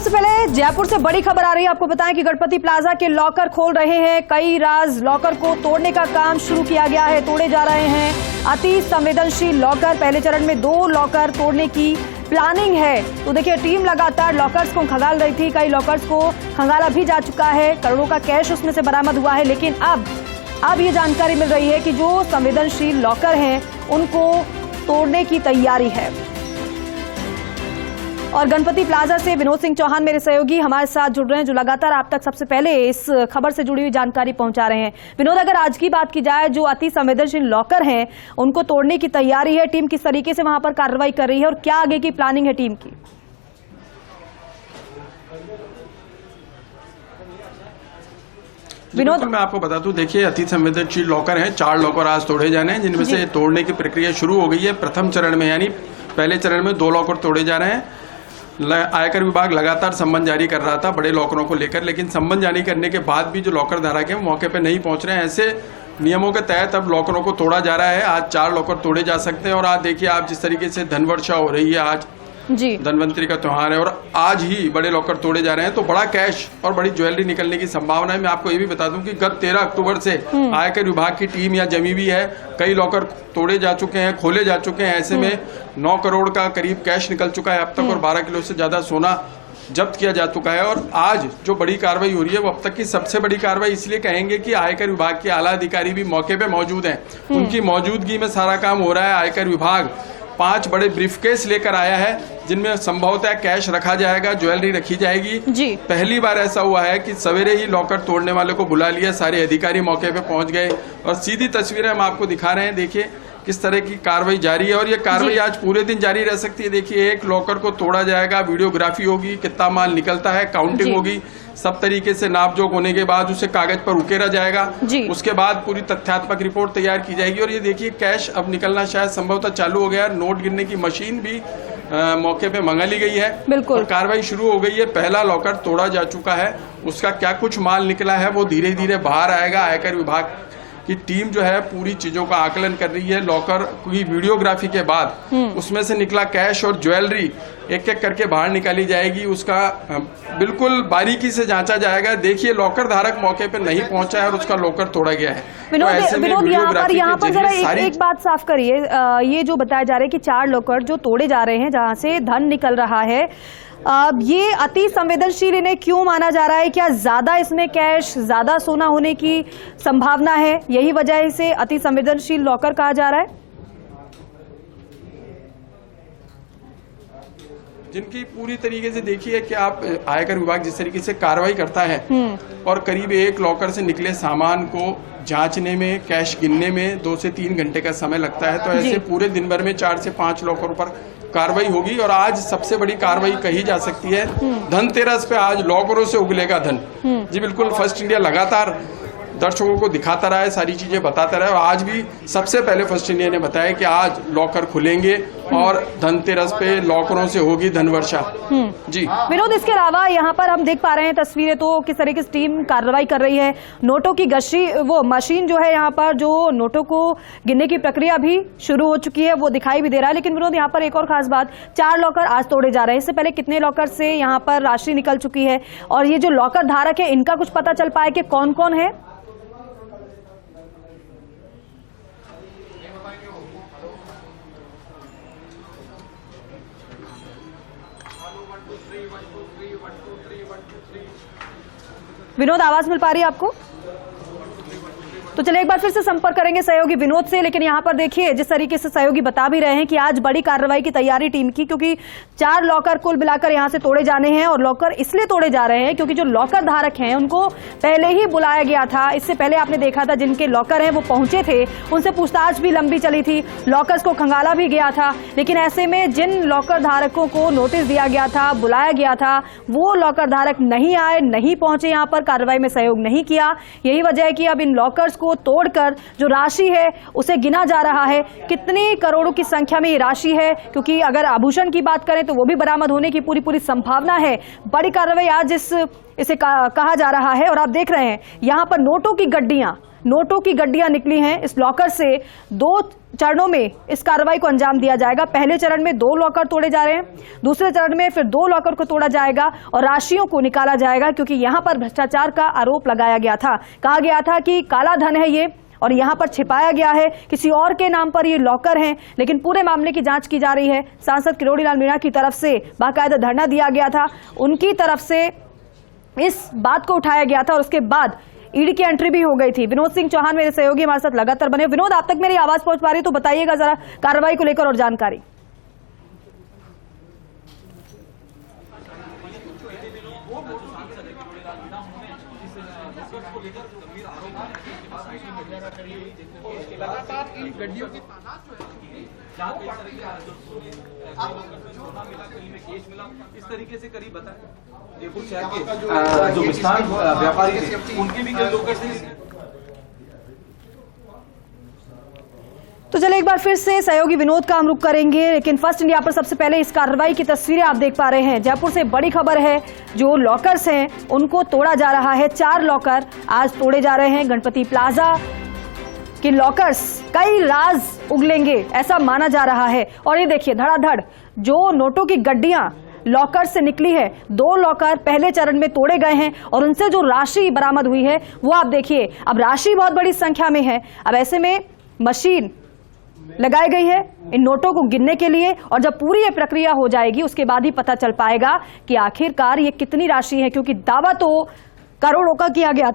सबसे पहले जयपुर से बड़ी खबर आ रही है। आपको बताएं कि गणपति प्लाजा के लॉकर खोल रहे हैं। कई राज लॉकर को तोड़ने का काम शुरू किया गया है, तोड़े जा रहे हैं। अति संवेदनशील लॉकर, पहले चरण में 2 लॉकर तोड़ने की प्लानिंग है। तो देखिए, टीम लगातार लॉकर्स को खंगाल रही थी। कई लॉकर्स को खंगाला भी जा चुका है, करोड़ों का कैश उसमें से बरामद हुआ है। लेकिन अब ये जानकारी मिल रही है कि जो संवेदनशील लॉकर हैं उनको तोड़ने की तैयारी है। और गणपति प्लाजा से विनोद सिंह चौहान मेरे सहयोगी हमारे साथ जुड़ रहे हैं, जो लगातार आप तक सबसे पहले इस खबर से जुड़ी हुई जानकारी पहुंचा रहे हैं। विनोद, अगर आज की बात की जाए, जो अति संवेदनशील लॉकर हैं उनको तोड़ने की तैयारी है, टीम किस तरीके से वहां पर कार्रवाई कर रही है और क्या आगे की प्लानिंग है टीम की? विनोद, मैं आपको बता दूं, देखिए अति संवेदनशील लॉकर हैं, 4 लॉकर आज तोड़े जाने हैं, जिनमें से तोड़ने की प्रक्रिया शुरू हो गई है। प्रथम चरण में यानी पहले चरण में 2 लॉकर तोड़े जा रहे हैं। आयकर विभाग लगातार संबंध जारी कर रहा था बड़े लॉकरों को लेकर, लेकिन संबंध जारी करने के बाद भी जो लॉकर धारक हैं मौके पर नहीं पहुंच रहे हैं। ऐसे नियमों के तहत अब लॉकरों को तोड़ा जा रहा है। आज 4 लॉकर तोड़े जा सकते हैं। और आज देखिए आप जिस तरीके से धन वर्षा हो रही है, आज जी धनवंतरी का त्योहार है और आज ही बड़े लॉकर तोड़े जा रहे हैं, तो बड़ा कैश और बड़ी ज्वेलरी निकलने की संभावना है। मैं आपको ये भी बता दूं कि गत 13 अक्टूबर से आयकर विभाग की टीम यहाँ जमी हुई है। कई लॉकर तोड़े जा चुके हैं, खोले जा चुके हैं। ऐसे में 9 करोड़ का करीब कैश निकल चुका है अब तक और 12 किलो से ज्यादा सोना जब्त किया जा चुका है। और आज जो बड़ी कार्रवाई हो रही है वो अब तक की सबसे बड़ी कार्रवाई इसलिए कहेंगे कि आयकर विभाग के आला अधिकारी भी मौके पे मौजूद हैं। उनकी मौजूदगी में सारा काम हो रहा है। आयकर विभाग 5 बड़े ब्रीफकेस लेकर आया है, जिनमें संभवतः कैश रखा जाएगा, ज्वेलरी रखी जाएगी। जी पहली बार ऐसा हुआ है कि सवेरे ही लॉकर तोड़ने वाले को बुला लिया, सारे अधिकारी मौके पे पहुंच गए और सीधी तस्वीरें हम आपको दिखा रहे हैं। देखिए किस तरह की कार्रवाई जारी है और ये कार्रवाई आज पूरे दिन जारी रह सकती है। देखिए, एक लॉकर को तोड़ा जाएगा, वीडियोग्राफी होगी, कितना माल निकलता है, काउंटिंग होगी, सब तरीके से नापजोक होने के बाद उसे कागज पर उकेरा जाएगा। उसके बाद पूरी तथ्यात्मक रिपोर्ट तैयार की जाएगी। और ये देखिए, कैश अब निकलना शायद संभवतः चालू हो गया है। नोट गिनने की मशीन भी मौके पे मंगा ली गई है। बिल्कुल, कार्रवाई शुरू हो गई है। पहला लॉकर तोड़ा जा चुका है, उसका क्या कुछ माल निकला है वो धीरे धीरे बाहर आएगा। आयकर विभाग की टीम जो है पूरी चीजों का आकलन कर रही है। लॉकर की वीडियोग्राफी के बाद उसमें से निकला कैश और ज्वेलरी एक एक करके बाहर निकाली जाएगी। उसका बिल्कुल बारीकी से जांचा जाएगा। देखिए, लॉकर धारक मौके पे नहीं पहुंचा है और उसका लॉकर तोड़ा गया है। विनोद, यहाँ पर जरा एक बात साफ करिए। ये जो बताया जा रहा है कि 4 लॉकर जो तोड़े जा रहे हैं जहां से धन निकल रहा है, ये अति संवेदनशील इन्हें क्यों माना जा रहा है? क्या ज्यादा इसमें कैश, ज्यादा सोना होने की संभावना है, यही वजह से अति संवेदनशील लॉकर कहा जा रहा है? जिनकी पूरी तरीके से देखिए कि आप आयकर विभाग जिस तरीके से कार्रवाई करता है और करीब 1 लॉकर से निकले सामान को जांचने में, कैश गिनने में 2 से 3 घंटे का समय लगता है। तो ऐसे पूरे दिन भर में 4 से 5 लॉकर पर कार्रवाई होगी। और आज सबसे बड़ी कार्रवाई कही जा सकती है धनतेरस पे। आज लॉकरों से उगलेगा धन। जी बिल्कुल, फर्स्ट इंडिया लगातार दर्शकों को दिखाता रहा है, सारी चीजें बताता रहा है। और आज भी सबसे पहले फर्स्ट इंडिया ने बताया कि आज लॉकर खुलेंगे और धनतेरस पे लॉकरों से होगी धनवर्षा। जी विनोद, इसके अलावा यहाँ पर हम देख पा रहे हैं तस्वीरें, तो किस तरीके से टीम कार्रवाई कर रही है। नोटों की गश्ती, वो मशीन जो है यहाँ पर जो नोटों को गिनने की प्रक्रिया भी शुरू हो चुकी है, वो दिखाई भी दे रहा है। लेकिन विनोद, यहाँ पर एक और खास बात, 4 लॉकर आज तोड़े जा रहे हैं। इससे पहले कितने लॉकर से यहाँ पर राशि निकल चुकी है? और ये जो लॉकर धारक है, इनका कुछ पता चल पाया कि कौन कौन है? विनोद, आवाज मिल पा रही है आपको? तो चलिए एक बार फिर से संपर्क करेंगे सहयोगी विनोद से। लेकिन यहाँ पर देखिए, जिस तरीके से सहयोगी बता भी रहे हैं कि आज बड़ी कार्रवाई की तैयारी टीम की, क्योंकि 4 लॉकर कुल मिलाकर यहाँ से तोड़े जाने हैं। और लॉकर इसलिए तोड़े जा रहे हैं क्योंकि जो लॉकर धारक हैं उनको पहले ही बुलाया गया था। इससे पहले आपने देखा था जिनके लॉकर हैं वो पहुंचे थे, उनसे पूछताछ भी लंबी चली थी, लॉकर्स को खंगाला भी गया था। लेकिन ऐसे में जिन लॉकर धारकों को नोटिस दिया गया था, बुलाया गया था, वो लॉकर धारक नहीं आए, नहीं पहुंचे, यहाँ पर कार्रवाई में सहयोग नहीं किया। यही वजह है कि अब इन लॉकर्स को तोड़कर जो राशि है उसे गिना जा रहा है। कितनी करोड़ों की संख्या में ये राशि है, क्योंकि अगर आभूषण की बात करें तो वो भी बरामद होने की पूरी संभावना है। बड़ी कार्रवाई आज इसे कहा जा रहा है। और आप देख रहे हैं यहाँ पर नोटों की गड्डियां नोटों की गड्डियां निकली हैं इस लॉकर से। 2 चरणों में इस कार्रवाई को अंजाम दिया जाएगा। पहले चरण में 2 लॉकर तोड़े जा रहे हैं, दूसरे चरण में फिर 2 लॉकर को तोड़ा जाएगा और राशियों को निकाला जाएगा, क्योंकि यहां पर भ्रष्टाचार का आरोप लगाया गया था। कहा गया था कि काला धन है ये और यहां पर छिपाया गया है, किसी और के नाम पर ये लॉकर हैं, लेकिन पूरे मामले की जांच की जा रही है। सांसद किरोड़ी लाल मीणा की तरफ से बाकायदा धरना दिया गया था, उनकी तरफ से इस बात को उठाया गया था और उसके बाद ईडी की एंट्री भी हो गई थी। विनोद सिंह चौहान मेरे सहयोगी हमारे साथ लगातार बने। विनोद, आप तक मेरी आवाज पहुंच पा रही तो बताइएगा जरा कार्रवाई को लेकर और जानकारी। इस तरीके से करीब बताएं जो मिष्ठान व्यापारी थे उनके भी कई लोग थे। तो चले एक बार फिर से सहयोगी विनोद का हम रुख करेंगे, लेकिन फर्स्ट इंडिया पर सबसे पहले इस कार्रवाई की तस्वीरें आप देख पा रहे हैं। जयपुर से बड़ी खबर है, जो लॉकर्स हैं उनको तोड़ा जा रहा है। 4 लॉकर आज तोड़े जा रहे हैं। गणपति प्लाजा के लॉकर्स, कई राज उगलेंगे ऐसा माना जा रहा है। और ये देखिए धड़ाधड़ जो नोटों की गड्डियां लॉकर से निकली है, 2 लॉकर पहले चरण में तोड़े गए हैं और उनसे जो राशि बरामद हुई है वो आप देखिए। अब राशि बहुत बड़ी संख्या में है, अब ऐसे में मशीन लगाई गई है इन नोटों को गिनने के लिए, और जब पूरी ये प्रक्रिया हो जाएगी उसके बाद ही पता चल पाएगा कि आखिरकार ये कितनी राशि है, क्योंकि दावा तो करोड़ों का किया गया।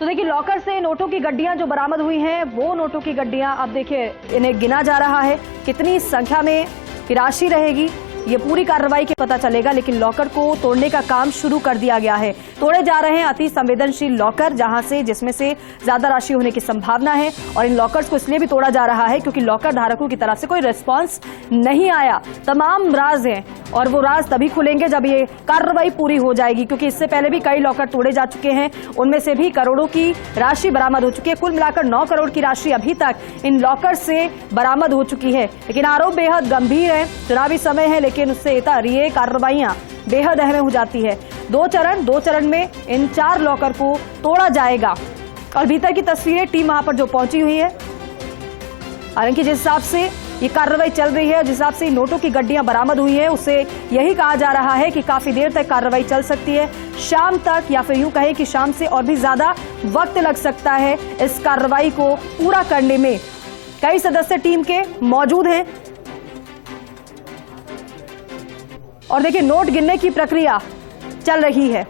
तो देखिए लॉकर से नोटों की गड्डियां जो बरामद हुई हैं, वो नोटों की गड्डियां अब देखिए इन्हें गिना जा रहा है, कितनी संख्या में राशि रहेगी ये पूरी कार्रवाई के पता चलेगा। लेकिन लॉकर को तोड़ने का काम शुरू कर दिया गया है। तोड़े जा रहे हैं अति संवेदनशील लॉकर, जहां से जिसमें से ज्यादा राशि होने की संभावना है। और इन लॉकर्स को इसलिए भी तोड़ा जा रहा है क्योंकि लॉकर धारकों की तरफ से कोई रिस्पॉन्स नहीं आया। तमाम राज हैं और वो राज तभी खुलेंगे जब ये कार्रवाई पूरी हो जाएगी, क्योंकि इससे पहले भी कई लॉकर तोड़े जा चुके हैं, उनमें से भी करोड़ों की राशि बरामद हो चुकी है। कुल मिलाकर 9 करोड़ की राशि अभी तक इन लॉकर से बरामद हो चुकी है। लेकिन आरोप बेहद गंभीर है, चुनावी समय है, लेकिन उससे इतर ये कार्रवाइयां बेहद अहम हो जाती है। 2 चरण में इन 4 लॉकर को तोड़ा जाएगा। और भीतर की तस्वीरें टीम वहां पर जो पहुंची हुई है, हालांकि जिस हिसाब से ये कार्रवाई चल रही है, जिस हिसाब से नोटों की गड्डियां बरामद हुई है, उससे यही कहा जा रहा है कि काफी देर तक कार्रवाई चल सकती है, शाम तक, या फिर यूं कहें कि शाम से और भी ज्यादा वक्त लग सकता है इस कार्रवाई को पूरा करने में। कई सदस्य टीम के मौजूद हैं और देखिए नोट गिनने की प्रक्रिया चल रही है।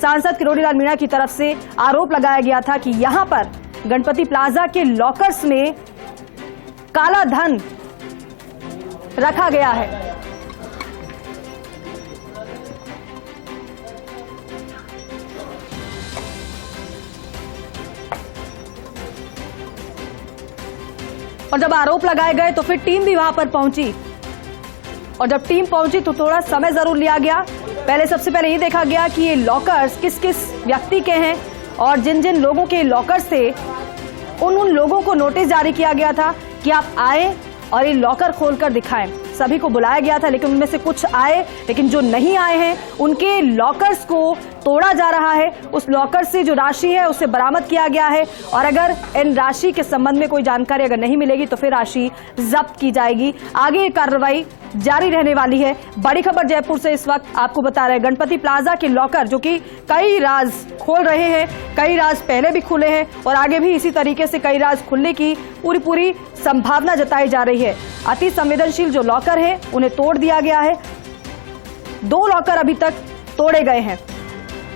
सांसद किरोड़ी लाल मीणा की तरफ से आरोप लगाया गया था कि यहां पर गणपति प्लाजा के लॉकर्स में काला धन रखा गया है। और जब आरोप लगाए गए तो फिर टीम भी वहां पर पहुंची, और जब टीम पहुंची तो थोड़ा समय जरूर लिया गया। पहले सबसे पहले ये देखा गया कि ये लॉकर्स किस किस व्यक्ति के हैं, और जिन जिन लोगों के लॉकर्स थे उन लोगों को नोटिस जारी किया गया था कि आप आए और ये लॉकर खोलकर दिखाएं। सभी को बुलाया गया था, लेकिन उनमें से कुछ आए, लेकिन जो नहीं आए हैं उनके लॉकर्स को तोड़ा जा रहा है। उस लॉकर से जो राशि है उसे बरामद किया गया है, और अगर इन राशि के संबंध में कोई जानकारी अगर नहीं मिलेगी तो फिर राशि जब्त की जाएगी। आगे ये कार्रवाई जारी रहने वाली है। बड़ी खबर जयपुर से इस वक्त आपको बता रहे हैं, गणपति प्लाजा के लॉकर जो कि कई राज खोल रहे हैं, कई राज पहले भी खुले हैं और आगे भी इसी तरीके से कई राज खुलने की पूरी संभावना जताई जा रही है। अति संवेदनशील जो लॉकर है उन्हें तोड़ दिया गया है। 2 लॉकर अभी तक तोड़े गए हैं।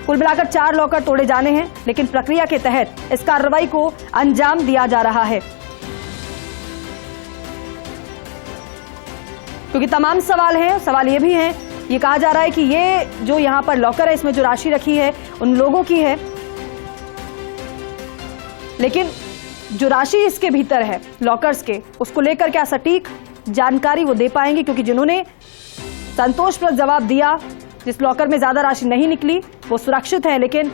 कुल मिलाकर 4 लॉकर तोड़े जाने हैं, लेकिन प्रक्रिया के तहत इस कार्रवाई को अंजाम दिया जा रहा है, क्योंकि तमाम सवाल हैं। सवाल ये भी हैं, ये कहा जा रहा है कि ये जो यहां पर लॉकर है, इसमें जो राशि रखी है उन लोगों की है, लेकिन जो राशि इसके भीतर है लॉकर्स के, उसको लेकर क्या सटीक जानकारी वो दे पाएंगे, क्योंकि जिन्होंने संतोषप्रद जवाब दिया, जिस लॉकर में ज्यादा राशि नहीं निकली वो सुरक्षित है, लेकिन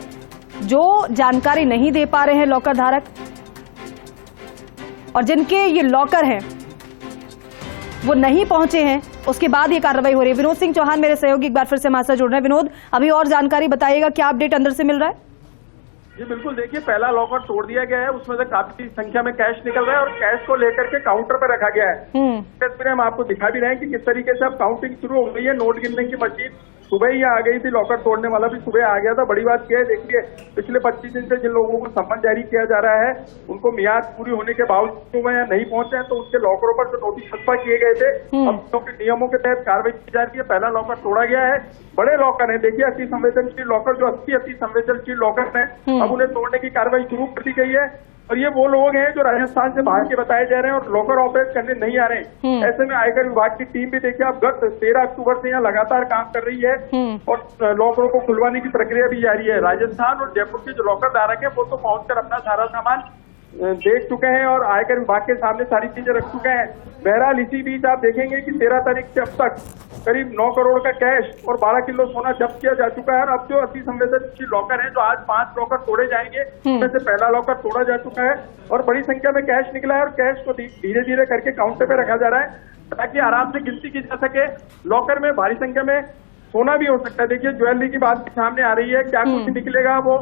जो जानकारी नहीं दे पा रहे हैं लॉकर धारक और जिनके ये लॉकर हैं वो नहीं पहुंचे हैं, उसके बाद ये कार्रवाई हो रही है। विनोद सिंह चौहान मेरे सहयोगी एक बार फिर से हमारे साथ जुड़ रहे हैं। विनोद, अभी और जानकारी बताइएगा, क्या अपडेट अंदर से मिल रहा है? जी बिल्कुल, देखिए पहला लॉकर तोड़ दिया गया है, उसमें से काफी संख्या में कैश निकल रहा है और कैश को लेकर के काउंटर पर रखा गया है। तस्वीरें हम आपको दिखा भी रहे हैं कि किस तरीके से अब काउंटिंग शुरू हो गई है। नोट गिनने की मशीन सुबह ही आ गई थी, लॉकर तोड़ने वाला भी सुबह आ गया था। बड़ी बात यह है, देखिए पिछले 25 दिन से जिन लोगों को सम्मन जारी किया जा रहा है, उनको मियाद पूरी होने के बावजूद वो यहाँ नहीं पहुंचे हैं, तो उनके लॉकरों पर जो नोटिस छपा किए गए थे, अब के नियमों के तहत कार्रवाई की जा रही है। पहला लॉकर तोड़ा गया है। बड़े लॉकर है, देखिए अति संवेदनशील लॉकर, जो अति संवेदनशील लॉकर है, अब उन्हें तोड़ने की कार्रवाई शुरू कर दी गई है। और ये वो लोग हैं जो राजस्थान से बाहर के बताए जा रहे हैं और लॉकर ऑपरेट करने नहीं आ रहे हैं। ऐसे में आयकर विभाग की टीम भी देखिए अब गत 13 अक्टूबर से यहाँ लगातार काम कर रही है और लॉकरों को खुलवाने की प्रक्रिया भी जारी है। राजस्थान और जयपुर के जो लॉकर धारक है वो तो पहुंचकर अपना सारा सामान देख चुके हैं और आयकर विभाग के सामने सारी चीजें रख चुके हैं। बहरहाल इसी बीच आप देखेंगे कि 13 तारीख से अब तक करीब 9 करोड़ का कैश और 12 किलो सोना जब्त किया जा चुका है। और अब जो अति संवेदनशील लॉकर है, जो आज 5 लॉकर तोड़े जाएंगे, उनमें से पहला लॉकर तोड़ा जा चुका है और बड़ी संख्या में कैश निकला है और कैश को धीरे धीरे करके काउंटर पे रखा जा रहा है ताकि आराम से गिनती की जा सके। लॉकर में भारी संख्या में सोना भी हो सकता है। देखिए ज्वेलरी की बात सामने आ रही है, क्या कुछ निकलेगा वो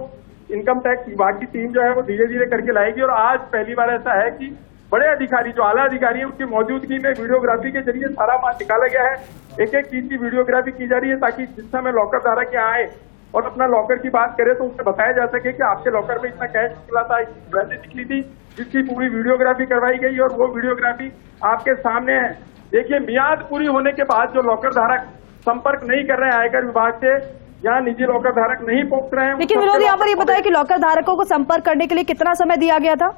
इनकम टैक्स विभाग की टीम जो है वो धीरे धीरे करके लाएगी। और आज पहली बार ऐसा है कि बड़े अधिकारी, जो आला अधिकारी है, उनकी मौजूदगी में वीडियोग्राफी के जरिए सारा माल निकाला गया है। एक एक चीज की वीडियोग्राफी की जा रही है ताकि जिस समय लॉकर धारक यहाँ आए और अपना लॉकर की बात करे तो उसे बताया जा सके कि आपके लॉकर में इतना कैश निकला था, वैसे निकली थी, जिसकी पूरी वीडियोग्राफी करवाई गई और वो वीडियोग्राफी आपके सामने है। देखिए मियाद पूरी होने के बाद जो लॉकर धारक संपर्क नहीं कर रहे हैं आयकर विभाग से, यहाँ निजी लॉकर धारक नहीं पहुंच रहे हैं। लेकिन विनोद, यहाँ पर ये बताया कि लॉकर धारकों को संपर्क करने के लिए कितना समय दिया गया था?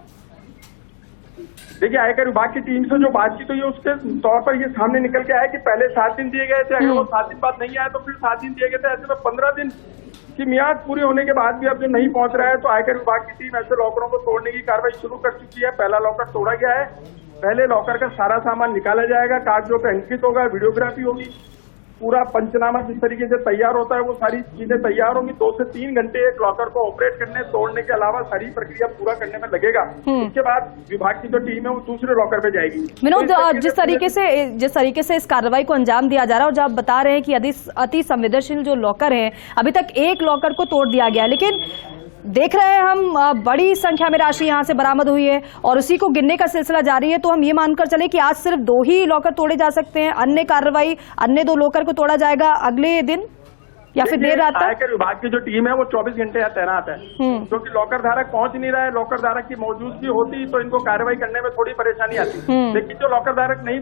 देखिए आयकर विभाग की टीम से जो बातचीत हुई है उसके तौर पर ये सामने निकल के आया कि पहले 7 दिन दिए गए थे, अगर वो 7 दिन बाद नहीं आया तो फिर 7 दिन दिए गए थे। ऐसे में 15 दिन की मियाद पूरी होने के बाद भी अब जो नहीं पहुंच रहा है, तो आयकर विभाग की टीम ऐसे लॉकरों को तोड़ने की कार्रवाई शुरू कर चुकी है। पहला लॉकर तोड़ा गया है, पहले लॉकर का सारा सामान निकाला जाएगा, कागजों पर अंकित होगा, वीडियोग्राफी होगी, पूरा पंचनामा जिस तरीके से तैयार होता है वो सारी चीजें तैयार होंगी। 2 से 3 घंटे एक लॉकर को ऑपरेट करने, तोड़ने के अलावा सारी प्रक्रिया पूरा करने में लगेगा। उसके बाद विभाग की जो टीम है वो दूसरे लॉकर पे जाएगी। विनोद, जिस तरीके से इस कार्रवाई को अंजाम दिया जा रहा है और जब आप बता रहे हैं कि अति संवेदनशील जो लॉकर है, अभी तक एक लॉकर को तोड़ दिया गया, लेकिन देख रहे हैं हम बड़ी संख्या में राशि यहां से बरामद हुई है और उसी को गिनने का सिलसिला जारी है। तो हम ये मानकर चले कि आज सिर्फ 2 ही लॉकर तोड़े जा सकते हैं, अन्य कार्रवाई, अन्य 2 लॉकर को तोड़ा जाएगा अगले दिन या फिर देर रात तक? आयकर विभाग की जो टीम है वो 24 घंटे यहाँ तैनात है, क्योंकि लॉकर धारक पहुंच नहीं रहा है। लॉकर धारक की मौजूदगी होती तो इनको कार्रवाई करने में थोड़ी परेशानी आती, लेकिन जो लॉकर धारक नहीं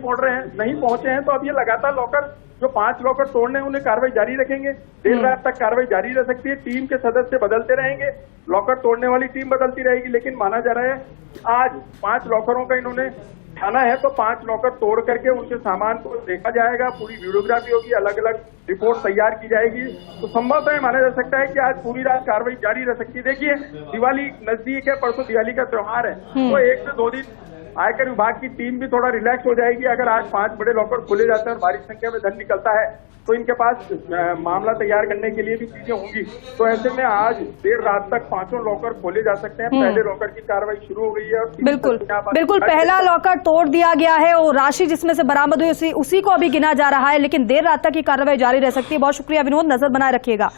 पहुंचे हैं, तो अब ये लगातार लॉकर जो 5 लॉकर तोड़ने हैं उन्हें कार्रवाई जारी रखेंगे। देर रात तक कार्रवाई जारी रह सकती है। टीम के सदस्य बदलते रहेंगे, लॉकर तोड़ने वाली टीम बदलती रहेगी, लेकिन माना जा रहा है आज 5 लॉकरों का इन्होंने ठाना है, तो 5 लॉकर तोड़ करके उनके सामान को देखा जाएगा, पूरी वीडियोग्राफी होगी, अलग अलग रिपोर्ट तैयार की जाएगी। तो संभवतः माना जा सकता है कि आज पूरी रात कार्रवाई जारी रह सकती है। देखिए दिवाली नजदीक है, परसों दिवाली का त्योहार है, तो 1 से 2 दिन आयकर विभाग की टीम भी थोड़ा रिलैक्स हो जाएगी। अगर आज 5 बड़े लॉकर खोले जाते हैं और भारी संख्या में धन निकलता है, तो इनके पास मामला तैयार करने के लिए भी चीजें होंगी। तो ऐसे में आज देर रात तक 5 लॉकर खोले जा सकते हैं। पहले लॉकर की कार्रवाई शुरू हो गई है और बिल्कुल पहला लॉकर तोड़ दिया गया है और राशि जिसमें से बरामद हुई उसी को अभी गिना जा रहा है, लेकिन देर रात तक की कार्रवाई जारी रह सकती है। बहुत शुक्रिया विनोद, नजर बनाए रखिएगा।